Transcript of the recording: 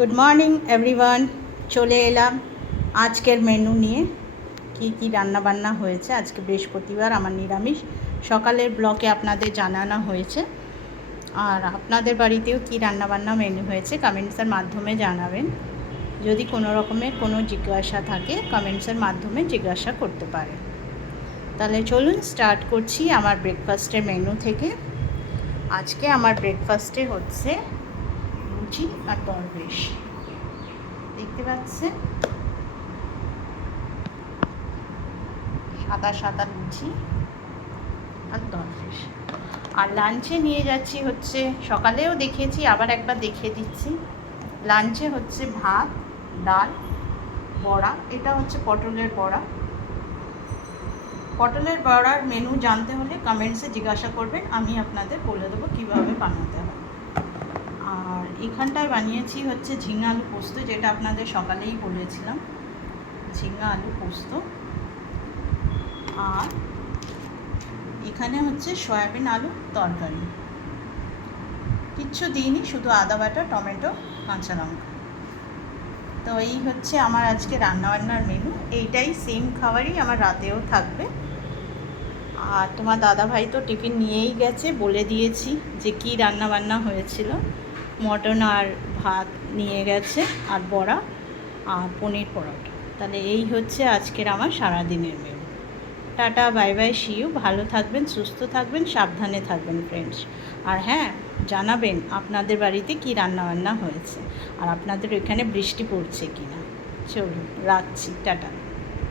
Good morning everyone, চলে এলাম আজকের মেনু নিয়ে। কি রান্না বান্না হয়েছে আজকে বৃহস্পতিবার, আমার নিরামিষ। সকালের ব্লকে আপনাদের জানানো হয়েছে, আর আপনাদের বাড়িতেও কি রান্না বান্না মেনু হয়েছে কমেন্টসের মাধ্যমে জানাবেন। যদি কোনো রকমের কোনো জিজ্ঞাসা থাকে কমেন্টসের মাধ্যমে জিজ্ঞাসা করতে পারেন। তাহলে চলুন স্টার্ট করছি আমার ব্রেকফাস্টের মেনু থেকে। আজকে আমার ব্রেকফাস্টে হচ্ছে লুচি আর দরবেশ। দেখতে পাচ্ছেন সাদা সাদা লুচি আর দরবেশ। আর লাঞ্চে নিয়ে যাচ্ছি হচ্ছে, সকালেও দেখিয়েছি আবার একবার দেখিয়ে দিচ্ছি। লাঞ্চে হচ্ছে ভাত, ডাল, বড়া। এটা হচ্ছে পটলের বড়া। পটলের বড়ার মেনু জানতে হলে কমেন্টসে জিজ্ঞাসা করবেন, আমি আপনাদের বলে দেবো কীভাবে বানাতে হয়। আর এখানটায় বানিয়েছি হচ্ছে ঝিঙা আলু পোস্ত, যেটা আপনাদের সকালেই বলেছিলাম, ঝিঙা আলু পোস্ত। আর এখানে হচ্ছে সয়াবিন আলু তরকারি। কিচ্ছু দিইনি, শুধু আদা বাটা, টমেটো, কাঁচা লঙ্কা। তো এই হচ্ছে আমার আজকে রান্নাবান্নার মেনু। এইটাই সেম খাবারই আমার রাতেও থাকবে। আর তোমার দাদাভাই তো টিফিন নিয়েই গেছে, বলে দিয়েছি যে কী রান্নাবান্না হয়েছিল। মটন আর ভাত নিয়ে গেছে, আর বড়া আর পনির পরোটা। তাহলে এই হচ্ছে আজকের আমার সারাদিনের menu. Tata, bye bye, see you. ভালো থাকবেন, সুস্থ থাকবেন, সাবধানে থাকবেন ফ্রেন্ডস। আর হ্যাঁ, জানাবেন আপনাদের বাড়িতে কী রান্নাবান্না হয়েছে, আর আপনাদের ওইখানে বৃষ্টি পড়ছে কি না। চলুন, রাখছি, টাটা।